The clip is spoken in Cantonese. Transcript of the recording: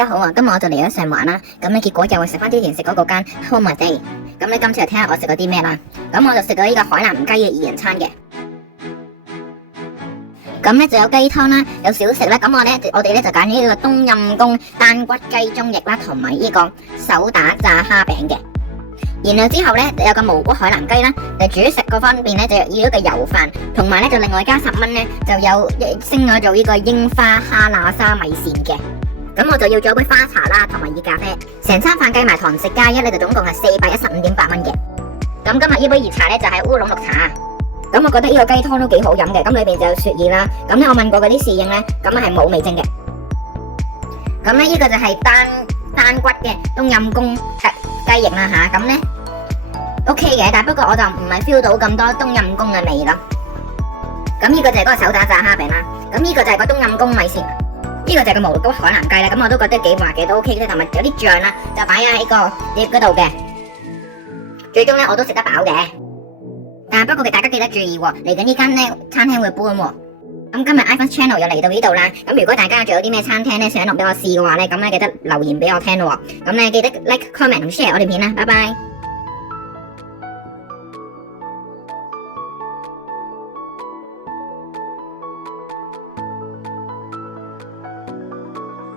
家好啊！今日我就嚟咗上環啦，咁咧結果又係食翻之前食嗰個間 Home My Day，咁咧今次就睇下我食咗啲咩啦。咁我就食咗呢個海南雞嘅2人餐嘅，咁咧就有雞湯啦，有小食啦。咁我哋咧就揀咗呢個冬蔭功單骨雞中翼啦，同埋呢個手打炸蝦餅嘅。然後之後咧有個無骨海南雞啦，煮食嗰方面咧就要一個油飯，同埋咧就另外加10蚊咧就有升咗做呢個櫻花蝦喇沙米線嘅。咁我就要咗杯花茶啦，同埋熱咖啡，成餐飯計埋堂食加1咧就總共係415.8蚊嘅。咁今日呢杯熱茶咧就係烏龍綠茶，咁我覺得呢個雞湯都幾好飲嘅，咁裏邊就有雪耳啦。咁咧我問過嗰啲侍應咧，咁係冇味精嘅。咁咧呢個就係單骨嘅冬蔭功雞翼啦吓，咁咧 OK 嘅，但不過我就唔係 feel 到咁多冬蔭功嘅味咯。咁呢個就係嗰個手打炸蝦餅啦，咁呢個就係個冬蔭功米線。呢個就係個無骨海南雞啦，咁我都覺得幾滑嘅，都 OK 嘅，同埋有啲醬啦，就擺喺個碟嗰度嘅。最終咧我都食得飽嘅，但不過大家記得注意喎，嚟緊呢間咧餐廳會搬喎。咁今日 iPhone Channel 又嚟到呢度啦，咁如果大家仲有啲咩餐廳咧想落俾我試嘅話咧，咁咧記得留言俾我聽咯喎。咁咧記得 like、comment 同 share 我條片啦，拜拜。